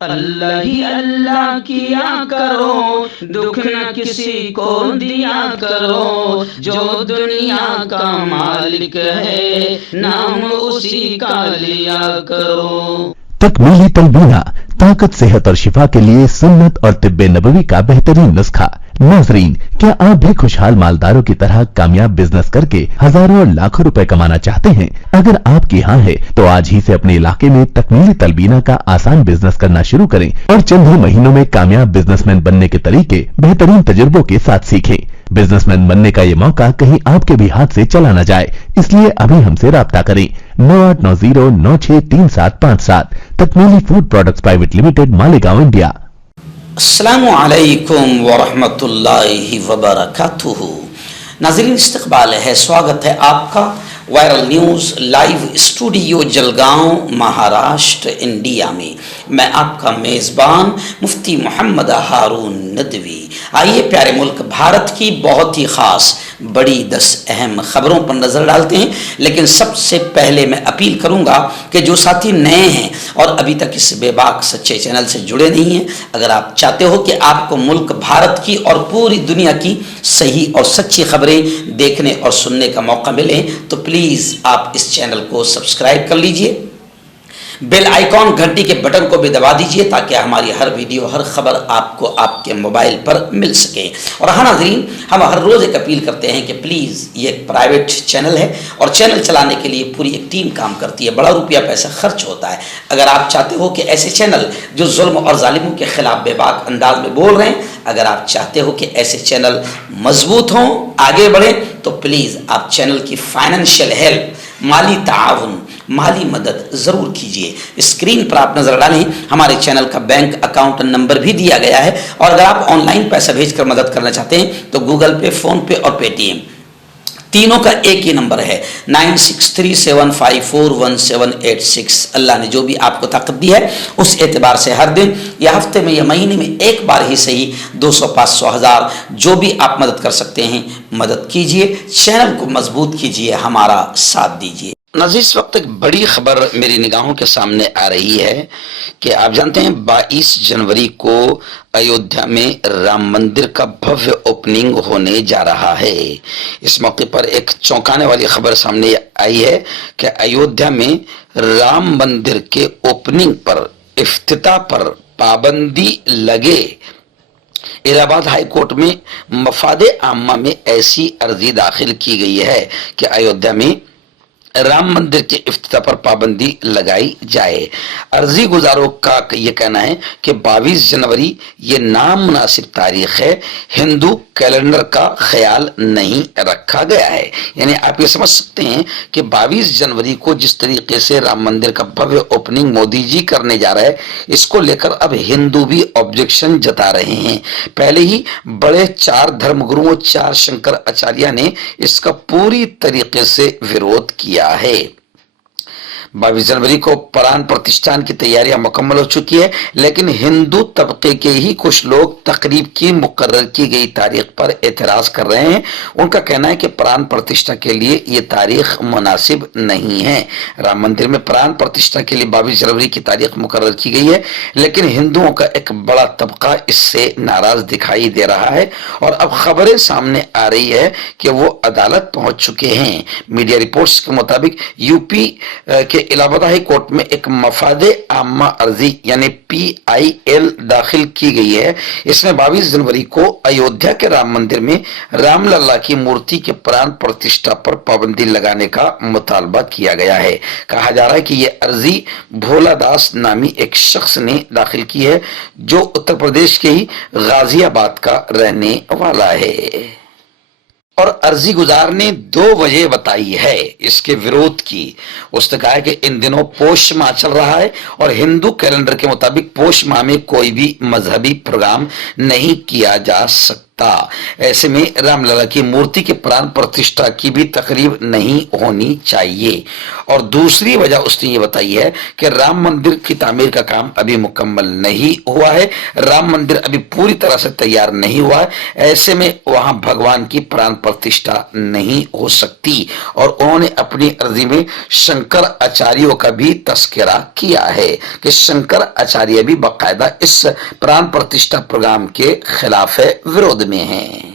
اللہ ہی اللہ کیا کرو، دکھ نہ کسی کو دیا کرو، جو دنیا کا مالک ہے نام اسی کا لیا کرو۔ تکمیلی تلبینہ، طاقت، صحت اور شفا کے لیے سنت اور طب نبوی کا بہترین نسخہ۔ ناظرین، کیا آپ بھی خوشحال مالداروں کی طرح کامیاب بزنس کر کے ہزاروں اور لاکھوں روپے کمانا چاہتے ہیں؟ اگر آپ کی ہاں ہے تو آج ہی سے اپنے علاقے میں تکمیلی تلبینہ کا آسان بزنس کرنا شروع کریں اور چند ہی مہینوں میں کامیاب بزنس مین بننے کے طریقے بہترین تجربوں کے ساتھ سیکھیں۔ بزنس مین بننے کا یہ موقع کہیں آپ کے بھی ہاتھ سے چلا نہ جائے، اس لیے ابھی ہم سے رابطہ کریں۔ 9890963757 تکمیلی food products private limited, Malegaon, India. السلام علیکم ورحمۃ اللہ وبرکاتہ۔ ناظرین، استقبال ہے، سواگت ہے آپ کا viral news live studio Jalgaon, Maharashtra, India میں۔ میں آپ کا میزبان مفتی محمد ہارون ندوی۔ آئیے پیارے ملک بھارت کی بہت ہی خاص بڑی 10 اہم خبروں پر نظر ڈالتے ہیں، لیکن سب سے پہلے میں اپیل کروں گا کہ جو ساتھی نئے ہیں اور ابھی تک اس بے باک سچے چینل سے جڑے نہیں ہیں، اگر آپ چاہتے ہو کہ آپ کو ملک بھارت کی اور پوری دنیا کی صحیح اور سچی خبریں دیکھنے اور سننے کا موقع ملے تو پلیز آپ اس چینل کو سبسکرائب کر لیجئے، بیل آئیکن گھنٹی کے بٹن کو بھی دبا دیجئے تاکہ ہماری ہر ویڈیو، ہر خبر آپ کو آپ کے موبائل پر مل سکے۔ اور ہاں ناظرین، ہم ہر روز ایک اپیل کرتے ہیں کہ پلیز، یہ ایک پرائیویٹ چینل ہے اور چینل چلانے کے لیے پوری ایک ٹیم کام کرتی ہے، بڑا روپیہ پیسہ خرچ ہوتا ہے۔ اگر آپ چاہتے ہو کہ ایسے چینل جو ظلم اور ظالموں کے خلاف بے باک انداز میں بول رہے ہیں، اگر آپ چاہتے ہو کہ ایسے چینل مضبوط ہوں، آگے بڑھیں، تو پلیز آپ چینل کی فائنینشیل ہیلپ، مالی تعاون، مالی مدد ضرور کیجیے۔ اسکرین پر آپ نظر ڈالیں، ہمارے چینل کا بینک اکاؤنٹ نمبر بھی دیا گیا ہے، اور اگر آپ آن لائن پیسہ بھیج کر مدد کرنا چاہتے ہیں تو گوگل پے، فون پے اور پے ٹی ایم تینوں کا ایک ہی نمبر ہے، 9637541786۔ اللہ نے جو بھی آپ کو طاقت دی ہے اس اعتبار سے ہر دن یا ہفتے میں یا مہینے میں ایک بار ہی صحیح 200، 500، 1000 جو بھی آپ مدد کر سکتے ہیں مدد کیجیے، چینل کو مضبوط کیجیے، ہمارا ساتھ دیجیے۔ ناظرین، اس وقت ایک بڑی خبر میری نگاہوں کے سامنے آ رہی ہے کہ آپ جانتے ہیں 22 جنوری کو ایودھیا میں رام مندر کا بھویہ اوپننگ ہونے جا رہا ہے۔ اس موقع پر ایک چونکانے والی خبر سامنے آئی ہے کہ ایودھیا میں رام مندر کے اوپننگ پر، افتتاح پر پابندی لگے۔ الہ آباد ہائی کورٹ میں مفاد عامہ میں ایسی عرضی داخل کی گئی ہے کہ ایودھیا میں رام مندر کے افتتاح پر پابندی لگائی جائے۔ عرضی گزاروں کا یہ کہنا ہے کہ 22 جنوری یہ نامناسب تاریخ ہے، ہندو کیلنڈر کا خیال نہیں رکھا گیا ہے۔ یعنی آپ یہ سمجھ سکتے ہیں کہ 22 جنوری کو جس طریقے سے رام مندر کا بھویہ اوپننگ مودی جی کرنے جا رہا ہے، اس کو لے کر اب ہندو بھی آبجیکشن جتا رہے ہیں۔ پہلے ہی بڑے 4 دھرم گروؤں، 4 شنکر آچاریہ نے اس کا پوری طریقے سے وروध کیا ہے۔ 22 جنوری کو پران پرتشٹھان کی تیاریاں مکمل ہو چکی ہے، لیکن ہندو طبقے کے ہی کچھ لوگ تقریب کی مقرر کی گئی تاریخ پر اعتراض کر رہے ہیں۔ ان کا کہنا ہے کہ پران پرتشٹھا کے لیے یہ تاریخ مناسب نہیں ہے۔ رام مندر میں پران پرتشٹھا کے لیے 22 جنوری کی تاریخ مقرر کی گئی ہے، لیکن ہندوؤں کا ایک بڑا طبقہ اس سے ناراض دکھائی دے رہا ہے، اور اب خبریں سامنے آ رہی ہے کہ وہ عدالت پہنچ چکے ہیں۔ میڈیا رپورٹس کے مطابق یو پی کے الہ آباد ہائی کورٹ میں ایک مفاد عامہ عرضی یعنی PIL داخل کی گئی ہے۔ اس میں 22 جنوری کو ایودھیا کے رام مندر میں رام للا کی مورتی کے پران پرتشٹھا پر پابندی لگانے کا مطالبہ کیا گیا ہے۔ کہا جا رہا ہے کہ یہ عرضی بھولا داس نامی ایک شخص نے داخل کی ہے، جو اتر پردیش کے ہی غازی آباد کا رہنے والا ہے، اور عرضی گزار نے 2 وجہ بتائی ہے اس کے وروध کی۔ اس نے کہا ہے کہ ان دنوں پوش ماہ چل رہا ہے اور ہندو کیلنڈر کے مطابق پوش ماہ میں کوئی بھی مذہبی پروگرام نہیں کیا جا سکتا۔ सकता। ऐसे में रामलला की मूर्ति के प्राण प्रतिष्ठा की भी तकरीब नहीं होनी चाहिए। और दूसरी वजह उसने ये बताई है कि राम मंदिर की तामीर का काम अभी मुकम्मल नहीं हुआ है, राम मंदिर अभी पूरी तरह से तैयार नहीं हुआ है, ऐसे में वहां भगवान की प्राण प्रतिष्ठा नहीं हो सकती। और उन्होंने अपनी अर्जी में शंकर आचार्यों का भी तस्करा किया है कि शंकर आचार्य भी बाकायदा इस प्राण प्रतिष्ठा प्रोग्राम के खिलाफ विरोध में हैं।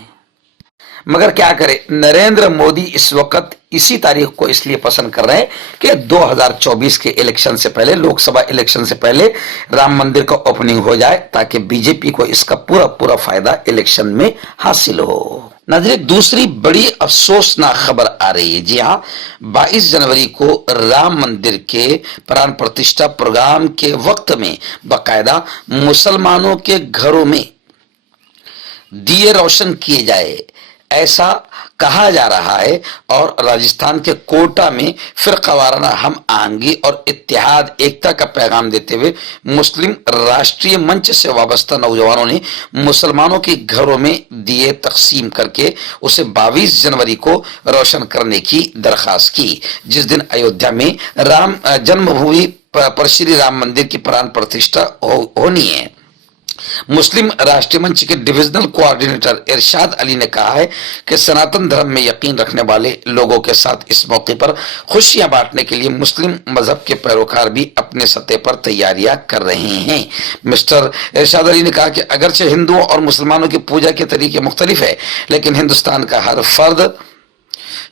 मगर क्या करे, नरेंद्र मोदी इस वक्त इसी तारीख को इसलिए पसंद कर रहे हैं कि 2024 के इलेक्शन से पहले, लोकसभा इलेक्शन से पहले राम मंदिर का ओपनिंग हो जाए ताकि बीजेपी को इसका पूरा पूरा फायदा इलेक्शन में हासिल हो। नाज़रीन, दूसरी बड़ी अफसोसनाक खबर आ रही है। जी हाँ, 22 जनवरी को राम मंदिर के प्राण प्रतिष्ठा प्रोग्राम के वक्त में बाकायदा मुसलमानों के घरों में दिए रोशन किए जाए ऐसा कहा जा रहा है। और राजस्थान के कोटा में फिरका वाराना हम आहंगी और इत्तेहाद एकता का पैगाम देते हुए मुस्लिम राष्ट्रीय मंच से वाबस्ता नौजवानों ने मुसलमानों के घरों में दिए तकसीम करके उसे 22 जनवरी को रोशन करने की दरखास्त की, जिस दिन अयोध्या में राम जन्मभूमि पर श्री राम मंदिर की प्राण प्रतिष्ठा होनी है। मुस्लिम राष्ट्रीय मंच के डिविजनल कोऑर्डिनेटर इरशाद अली ने कहा है कि सनातन धर्म में यकीन रखने वाले लोगों के साथ इस मौके पर खुशियां बांटने के लिए मुस्लिम मजहब के पैरोकार भी अपने सतह पर तैयारियां कर रहे हैं। मिस्टर इरशाद अली ने कहा कि अगरचे हिंदुओं और मुसलमानों की पूजा के तरीके मुख्तलिफ है, लेकिन हिंदुस्तान का हर फर्द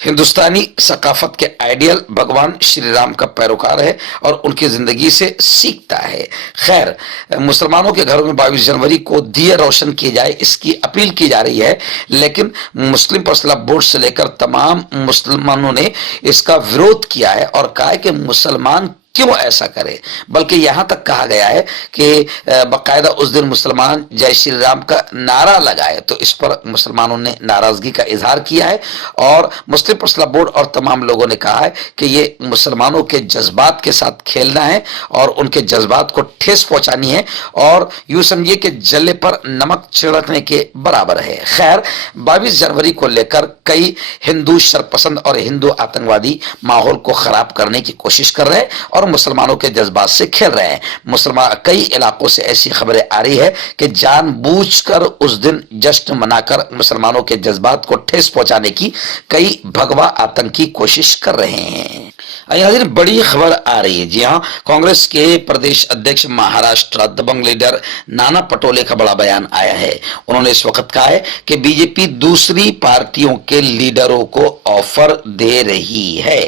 हिंदुस्तानी सकाफत के आइडियल भगवान श्री राम का पैरोकार है और उनकी जिंदगी से सीखता है। खैर, मुसलमानों के घरों में 22 जनवरी को दिए रोशन किए जाए इसकी अपील की जा रही है, लेकिन मुस्लिम पर्सनल बोर्ड से लेकर तमाम मुसलमानों ने इसका विरोध किया है और कहा है कि मुसलमान क्यों ऐसा करे, बल्कि यहां तक कहा गया है कि बाकायदा उस दिन मुसलमान जय श्री राम का नारा लगाए। तो इस पर मुसलमानों ने नाराजगी का इजहार किया है और मुस्लिम पर्सनल बोर्ड और तमाम लोगों ने कहा है कि ये मुसलमानों के जज्बात के साथ खेलना है और उनके जज्बात को ठेस पहुंचानी है और यूं समझिए कि जले पर नमक छिड़कने के बराबर है। खैर, 22 जनवरी को लेकर कई हिंदू शरपसंद और हिंदू आतंकवादी माहौल को खराब करने की कोशिश कर रहे हैं और मुसलमानों के जज्बात से खेल रहे हैं। मुसलमान कई इलाकों से ऐसी खबरें आ रही है कि जानबूझकर उस दिन जश्न मनाकर मुसलमानों के जज्बात को ठेस पहुंचाने की कई भगवा आतंकी कोशिश कर रहे हैं। नाज़रीन, बड़ी खबर आ रही है। जी हाँ, कांग्रेस के प्रदेश अध्यक्ष महाराष्ट्र दबंग लीडर नाना पटोले का बड़ा बयान आया है। उन्होंने इस वक्त कहा है कि बीजेपी दूसरी पार्टियों के लीडरों को ऑफर दे रही है।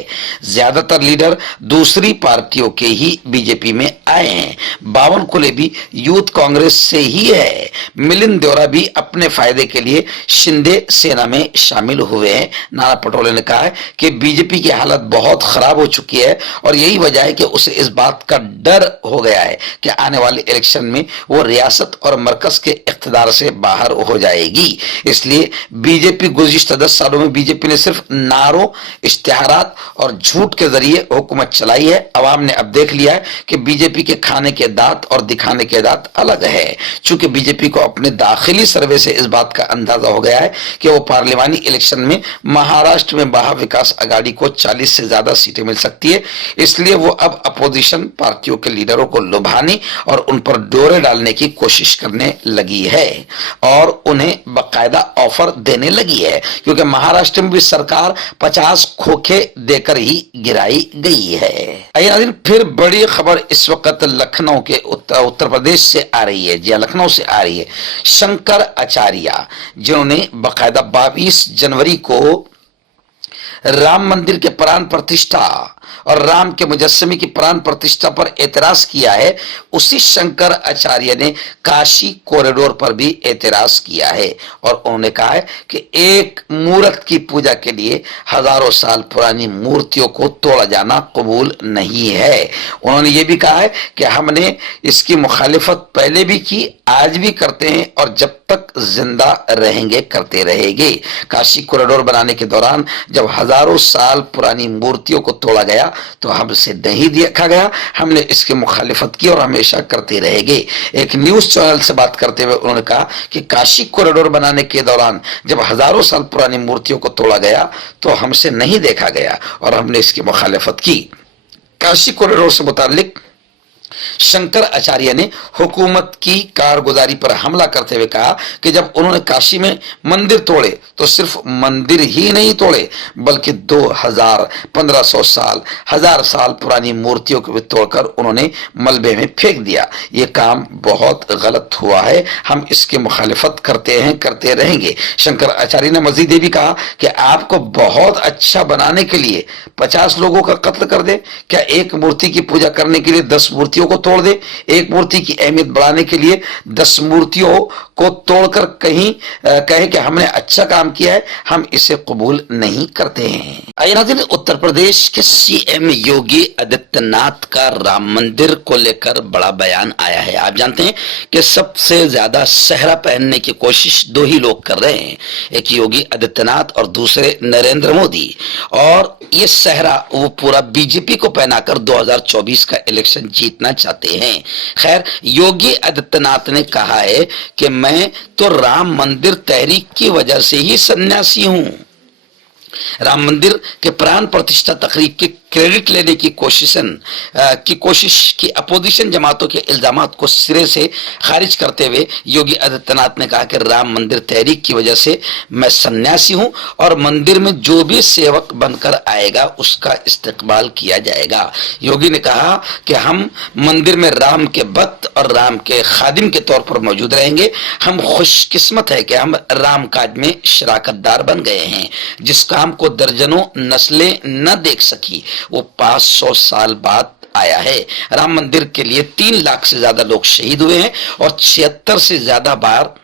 ज्यादातर लीडर दूसरी पार्टियों के ही बीजेपी में आए हैं। बावनकुले भी यूथ कांग्रेस से ही है। मिलिंद देओरा भी अपने फायदे के लिए शिंदे सेना में शामिल हुए हैं। नाना पटोले ने कहा है कि बीजेपी की हालत बहुत खराब हो चुकी है और यही वजह है कि उसे इस बात का डर हो गया है कि आने वाले इलेक्शन में वो रियासत और मरकज के इख्तिदार से बाहर हो जाएगी। इसलिए बीजेपी गुज़िश्ता 10 सालों में बीजेपी ने सिर्फ नारों, इश्तिहारात और झूठ के जरिए हुकूमत चलाई है। अवाम ने अब देख लिया है कि बीजेपी के खाने के दांत और दिखाने के दांत अलग है। चूंकि बीजेपी को अपने दाखिली सर्वे से इस बात का अंदाजा हो गया है कि वो पार्लिमानी इलेक्शन में महाराष्ट्र में महा विकास अघाड़ी को 40 से ज्यादा सीटें मिल सकती है, इसलिए वो अब अपोजिशन पार्टियों के लीडरों को लुभाने और उन पर डोरे डालने की कोशिश करने लगी है और उन्हें बाकायदा ऑफर देने लगी है, क्योंकि महाराष्ट्र में भी सरकार 50 खोखे देकर ही गिराई गई है। फिर बड़ी खबर इस वक्त लखनऊ के उत्तर प्रदेश से आ रही है। जी लखनऊ से आ रही है। शंकर आचार्य, जिन्होंने बाकायदा 22 जनवरी को राम मंदिर के प्राण प्रतिष्ठा और राम के मुजस्समे की प्राण प्रतिष्ठा पर एतराज किया है, उसी शंकर आचार्य ने काशी कॉरिडोर पर भी एतराज किया है और उन्होंने कहा है कि एक मूर्त की पूजा के लिए हजारों साल पुरानी मूर्तियों को तोड़ा जाना कबूल नहीं है। उन्होंने ये भी कहा है कि हमने इसकी मुखालिफत पहले भी की, आज भी करते हैं और जब तक जिंदा रहेंगे करते रहेंगे। काशी कॉरिडोर बनाने के दौरान जब हजारों साल पुरानी मूर्तियों को तोड़ा गया गया तो हमसे नहीं देखा गया, हमने इसकी मुखालिफत की और हमेशा करते रहेंगे। एक न्यूज चैनल से बात करते हुए उन्होंने कहा कि काशी कॉरिडोर बनाने के दौरान जब हजारों साल पुरानी मूर्तियों को तोड़ा गया तो हमसे नहीं देखा गया और हमने इसकी मुखालिफत की। काशी कॉरिडोर से मुताल्लिक शंकर आचार्य ने हुकूमत की कारगुजारी पर हमला करते हुए कहा कि जब उन्होंने काशी में मंदिर तोड़े तो सिर्फ मंदिर ही नहीं तोड़े बल्कि 2000, 1500 साल, 1000 साल पुरानी मूर्तियों को भी तोड़कर उन्होंने मलबे में फेंक दिया। ये काम बहुत गलत हुआ है, हम इसकी मुखालिफत करते हैं, करते रहेंगे। शंकर आचार्य ने मजीद ये भी कहा कि आपको बहुत अच्छा बनाने के लिए 50 लोगों का कत्ल कर दे, क्या एक मूर्ति की पूजा करने के लिए 10 मूर्तियों को तोड़ दे? एक मूर्ति की अहमियत बढ़ाने के लिए 10 मूर्तियों को तोड़कर कहे कि हमने अच्छा काम किया है, हम इसे कबूल नहीं करते हैं। आइए नाज़रीन, उत्तर प्रदेश के सीएम योगी आदित्यनाथ का राम मंदिर को लेकर बड़ा बयान आया है। आप जानते हैं कि सबसे ज्यादा सेहरा पहनने की कोशिश दो ही लोग कर रहे हैं, एक योगी आदित्यनाथ और दूसरे नरेंद्र मोदी, और ये सेहरा वो पूरा बीजेपी को पहनाकर 2024 का इलेक्शन जीतना चाहते हैं। खैर, योगी आदित्यनाथ ने कहा है कि मैं तो राम मंदिर तहरीक की वजह से ही सन्यासी हूं। राम मंदिर के प्राण प्रतिष्ठा तकरीब की क्रेडिट लेने की कोशिश की अपोजिशन जमातों के इल्जामात को सिरे से खारिज करते हुए योगी आदित्यनाथ ने कहा कि राम मंदिर तहरीक की वजह से मैं सन्यासी हूं और मंदिर में जो भी सेवक बनकर आएगा उसका इस्तकबाल किया जाएगा। योगी ने कहा कि हम मंदिर में राम के भक्त और राम के खादिम के तौर पर मौजूद रहेंगे। हम खुशकिस्मत है कि हम राम काज में शराकतदार बन गए हैं। जिस काम को दर्जनों नस्लें न देख सकी वो 500 साल बाद आया है। राम मंदिर के लिए 3 लाख से ज्यादा लोग शहीद हुए हैं और 76 से ज्यादा बार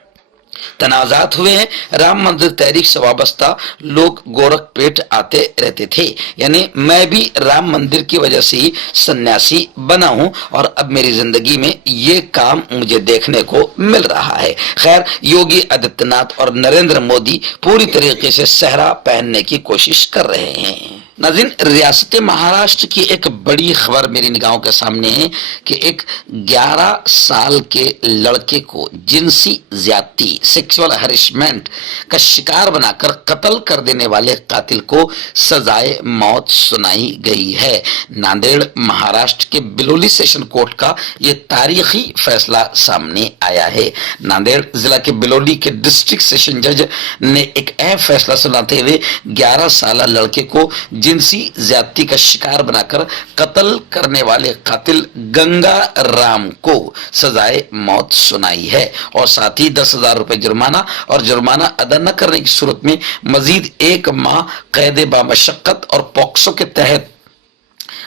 तनाजात हुए हैं। राम मंदिर तहरीक से वाबस्ता लोग गोरखपेट आते रहते थे, यानी मैं भी राम मंदिर की वजह से ही सन्यासी बना हूं और अब मेरी जिंदगी में ये काम मुझे देखने को मिल रहा है। खैर, योगी आदित्यनाथ और नरेंद्र मोदी पूरी तरीके से सेहरा पहनने की कोशिश कर रहे हैं। नाज़रीन, रियासत महाराष्ट्र की एक बड़ी खबर मेरी निगाहों के सामने है कि एक 11 साल के लड़के को जिनसी ज्यादती, सेक्सुअल हरेसमेंट का शिकार बनाकर कत्ल कर देने वाले कातिल को सजाए मौत सुनाई गई है। नांदेड़ महाराष्ट्र के बिलोली सेशन कोर्ट का ये तारीखी फैसला सामने आया है। नांदेड़ जिला के बिलोली के डिस्ट्रिक्ट सेशन जज ने एक अहम फैसला सुनाते हुए 11 साल लड़के को जिनसी ज्यादती का शिकार बनाकर कत्ल करने वाले कातिल गंगा राम को सजाए मौत सुनाई है और साथ ही 10,000 रुपए जुर्माना और जुर्माना अदा न करने की सूरत में मजीद 1 माह कैद बामशक्कत और पॉक्सो के तहत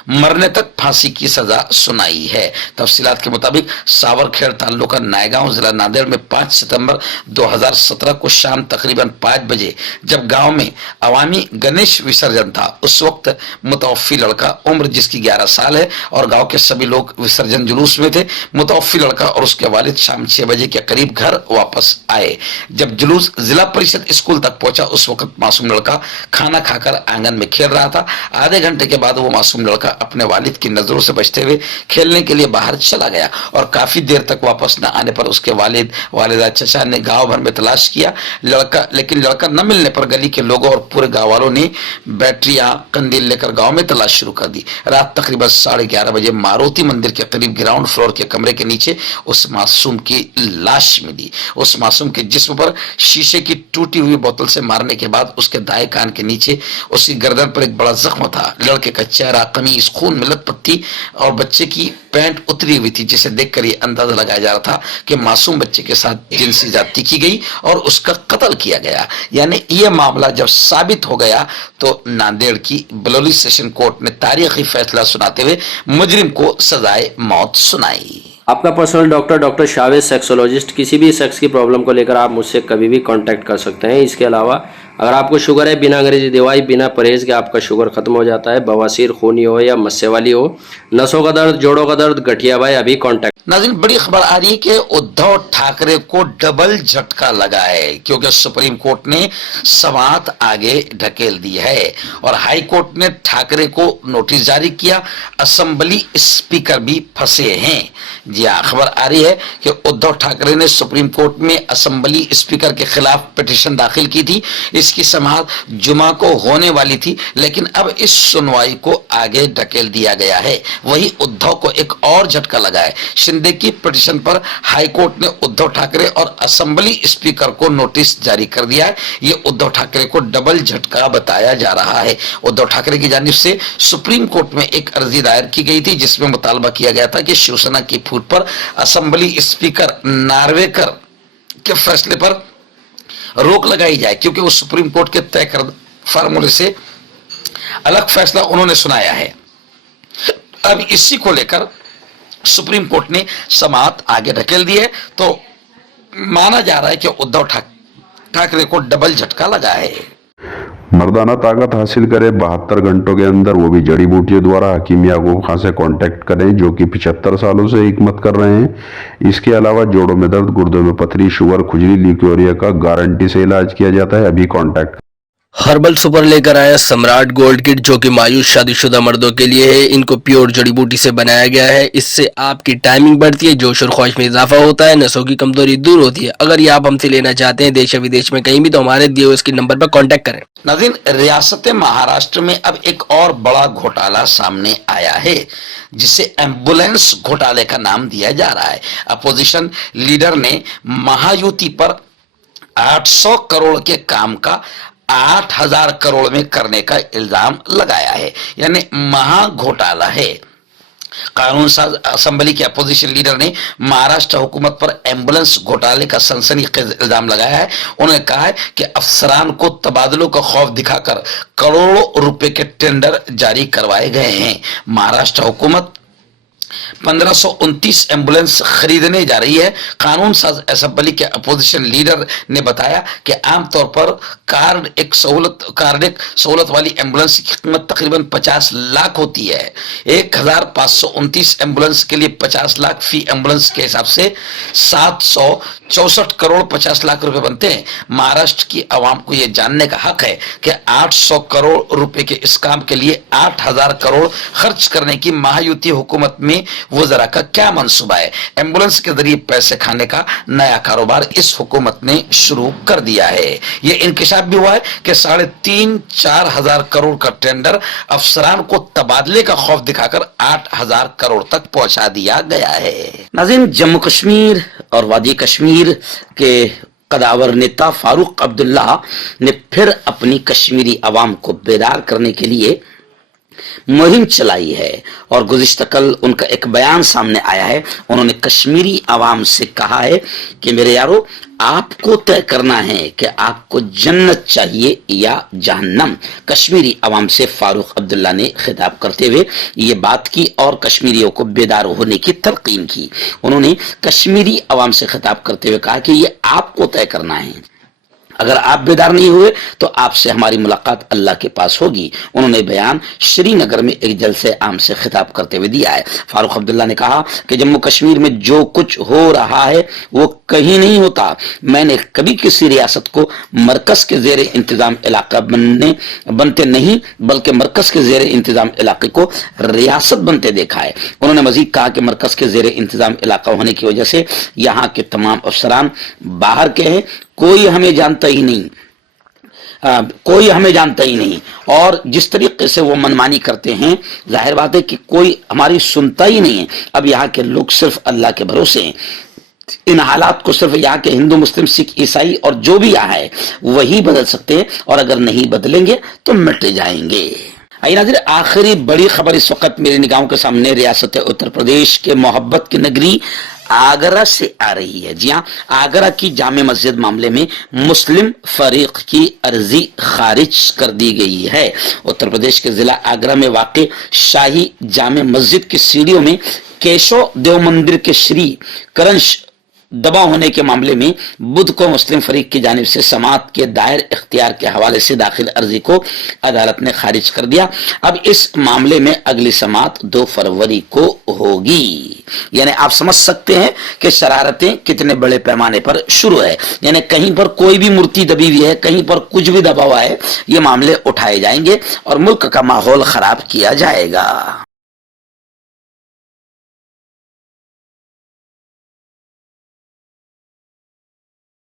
मरने तक फांसी की सजा सुनाई है। तफसीलात के मुताबिक सावरखेड़ तालुका नायगांव जिला नांदेड़ में 5 सितंबर 2017 को शाम तकरीबन 5 बजे जब गांव में अवामी गणेश विसर्जन था, उस वक्त मुतवफ़ी लड़का उम्र जिसकी 11 साल है और गांव के सभी लोग विसर्जन जुलूस में थे। मुतवफ़ी लड़का और उसके वालिद शाम 6 बजे के करीब घर वापस आए। जब जुलूस जिला परिषद स्कूल तक पहुंचा उस वक्त मासूम लड़का खाना खाकर आंगन में खेल रहा था। आधे घंटे के बाद वो मासूम लड़का अपने वालिद की नजरों से बचते हुए खेलने के लिए बाहर चला गया और काफी देर तक वापस न आने पर उसके वालिदा चचा ने गांव भर में तलाश किया लेकिन लड़का न मिलने पर गली के लोगों और पूरे गांव वालों ने बैटरियां कंदील लेकर गांव में तलाश शुरू कर दी। रात तकरीबन 11:30 बजे मारुति मंदिर के करीब ग्राउंड फ्लोर के कमरे के नीचे उस मासूम की लाश मिली। उस मासूम के जिस्म पर शीशे की टूटी हुई बोतल से मारने के बाद उसके दाएं कान के नीचे उसकी गर्दन पर एक बड़ा जख्म था। लड़के का चेहरा, कमीज खून में लथपथी और बच्चे की पैंट उतरी हुई थी, जिसे देखकर ये अंदाजा लगाया जा रहा था कि मासूम बच्चे के साथ जिनसी ज्यादती की गई और उसका कत्ल किया गया। यानी ये मामला जब साबित हो गया तो नांदेड़ की बिलोली सेशन कोर्ट ने तारीखी फैसला सुनाते हुए मुजरिम को सजाए मौत सुनाई। आपका पर्सनल डॉक्टर शावेज सेक्सोलॉजिस्ट, किसी भी सेक्स की प्रॉब्लम को लेकर आप मुझसे कभी भी कांटेक्ट कर सकते हैं। इसके अलावा अगर आपको शुगर है, बिना अंग्रेजी दवाई, बिना परहेज के आपका शुगर खत्म हो जाता है। बवासीर, खूनी हो या मस्से वाली हो, नसों का दर्द, जोड़ों का दर्द, गठिया भाई, अभी कांटेक्ट। नाज़रीन, बड़ी खबर आ रही है कि उद्धव ठाकरे को डबल झटका लगा है, क्योंकि सुप्रीम कोर्ट ने समाअत आगे ढकेल दी है और हाई कोर्ट ने ठाकरे को नोटिस जारी किया। असेंबली स्पीकर भी फंसे हैं। जी हाँ, खबर आ रही है कि उद्धव ठाकरे ने सुप्रीम कोर्ट में असेंबली स्पीकर के खिलाफ पिटीशन दाखिल की थी। इसकी समाअत जुमा को होने वाली थी, लेकिन अब इस सुनवाई को आगे ढकेल दिया गया है। वही उद्धव को एक और झटका लगा है। शिंदे की पिटीशन पर हाई कोर्ट ने उद्धव ठाकरे और असेंबली स्पीकर को नोटिस जारी कर दिया है। ये उद्धव ठाकरे को डबल झटका बताया जा रहा है। उद्धव ठाकरे की जानिब से सुप्रीम कोर्ट में एक अर्जी दायर की गई थी, जिसमें मुतालबा किया गया था कि शिवसेना की फूट पर असेंबली स्पीकर नार्वेकर के फैसले पर रोक लगाई जाए, क्योंकि वो सुप्रीम कोर्ट के तय कर फार्मूले से अलग फैसला उन्होंने सुनाया है। अब इसी को लेकर सुप्रीम कोर्ट ने समाअत आगे ढकेल दी है, तो माना जा रहा है कि उद्धव ठाकरे को डबल झटका लगा है। मर्दाना ताकत हासिल करे 72 घंटों के अंदर, वो भी जड़ी बूटियों द्वारा। हकीम याकूब खान से कांटेक्ट करें, जो कि 75 सालों से हिकमत कर रहे हैं। इसके अलावा जोड़ों में दर्द, गुर्दों में पथरी, शुगर, खुजली, ल्यूकेरिया का गारंटी से इलाज किया जाता है। अभी कांटेक्ट। हर्बल सुपर लेकर आया सम्राट गोल्ड किट, जो कि मायूस शादीशुदा मर्दों के लिए है। इनको प्योर जड़ी बूटी से बनाया गया है। इससे आपकी टाइमिंग बढ़ती है, जोश और ख्वाहिश में इजाफा होता है, नसों की कमजोरी दूर होती है। अगर ये आप हमसे लेना चाहते हैं देश या विदेश में कहीं भी, तो हमारे दिए हुए इसके नंबर पर कांटेक्ट करें। नाज़रीन, रियासत महाराष्ट्र में अब एक और बड़ा घोटाला सामने आया है, जिसे एम्बुलेंस घोटाले का नाम दिया जा रहा है। अपोजिशन लीडर ने महायुति पर 800 करोड़ के काम का 8000 करोड़ में करने का इल्जाम लगाया है, यानी महा घोटाला है। कानून साज असेंबली के अपोजिशन लीडर ने महाराष्ट्र हुकूमत पर एम्बुलेंस घोटाले का सनसनीखेज इल्जाम लगाया है। उन्होंने कहा है कि अफसरान को तबादलों का खौफ दिखाकर करोड़ों रुपए के टेंडर जारी करवाए गए हैं। महाराष्ट्र हुकूमत 1529 एम्बुलेंस खरीदने जा रही है। कानून साज असेंबली के अपोजिशन लीडर ने बताया कि आमतौर पर कार्डिक सहूलत वाली एम्बुलेंस की कीमत तकरीबन 50 लाख होती है। 1529 एम्बुलेंस के लिए 50 लाख फी एम्बुलेंस के हिसाब से 764 करोड़ 50 लाख रुपए बनते हैं। महाराष्ट्र की आवाम को यह जानने का हक है कि 800 करोड़ रुपए के इस काम के लिए 8000 करोड़ खर्च करने की महायुति हुकूमत में वो जरा का क्या मंसूबा है। एम्बुलेंस के जरिए पैसे खाने का नया कारोबार इस हुकूमत ने शुरू कर दिया है। ये इंकशाफ भी हुआ है कि 3,500-4 हजार करोड़ का टेंडर अफसरान को तबादले का खौफ दिखाकर 8,000 करोड़ तक पहुंचा दिया गया है। नाज़रीन, जम्मू कश्मीर और वादी कश्मीर के कदावर नेता फारूक अब्दुल्ला ने फिर अपनी कश्मीरी आवाम को बेदार करने के लिए मुहिम चलाई है और गुज़िश्ता कल उनका एक बयान सामने आया है। उन्होंने कश्मीरी आवाम से कहा है कि मेरे यारो, आपको तय करना है कि आपको जन्नत चाहिए या जहन्नम। कश्मीरी आवाम से फारूक अब्दुल्ला ने खिताब करते हुए ये बात की और कश्मीरियों को बेदार होने की तलकीन की। उन्होंने कश्मीरी आवाम से खिताब करते हुए कहा कि ये आपको तय करना है, अगर आप बेदार नहीं हुए तो आपसे हमारी मुलाकात अल्लाह के पास होगी। उन्होंने बयान श्रीनगर में एक जलसे आम से खिताब करते हुए दिया है। फारूक अब्दुल्ला ने कहा कि जम्मू कश्मीर में जो कुछ हो रहा है वो कहीं नहीं होता। मैंने कभी किसी रियासत को मरकज के जेर इंतजाम इलाका बनते नहीं, बल्कि मरकज के जेर इंतजाम इलाके को रियासत बनते देखा है। उन्होंने मजीद कहा कि मरकज के जेर इंतजाम इलाका होने की वजह से यहाँ के तमाम अफसरान बाहर के हैं, कोई हमें जानता ही नहीं और जिस तरीके से वो मनमानी करते हैं, जाहिर बात है कि कोई हमारी सुनता ही नहीं है। अब यहाँ के लोग सिर्फ अल्लाह के भरोसे हैं। इन हालात को सिर्फ यहाँ के हिंदू, मुस्लिम, सिख, ईसाई और जो भी यहाँ है वही बदल सकते हैं और अगर नहीं बदलेंगे तो मिट जाएंगे। आइए नाज़रीन, आखिरी बड़ी खबर इस वक्त मेरी निगाहों के सामने रियासत उत्तर प्रदेश के मोहब्बत की नगरी आगरा से आ रही है। जी हाँ, आगरा की जामे मस्जिद मामले में मुस्लिम फरीक की अर्जी खारिज कर दी गई है। उत्तर प्रदेश के जिला आगरा में वाक़ शाही जामे मस्जिद की सीढ़ियों में केशव देव मंदिर के श्री करंश दबाव होने के मामले में बुध को मुस्लिम फरीक की जानिब से समाअत के दायर इख्तियार के हवाले से दाखिल अर्जी को अदालत ने खारिज कर दिया। अब इस मामले में अगली समाअत 2 फरवरी को होगी। यानी आप समझ सकते हैं कि शरारतें कितने बड़े पैमाने पर शुरू है। यानी कहीं पर कोई भी मूर्ति दबी हुई है, कहीं पर कुछ भी दबा हुआ है, ये मामले उठाए जाएंगे और मुल्क का माहौल खराब किया जाएगा।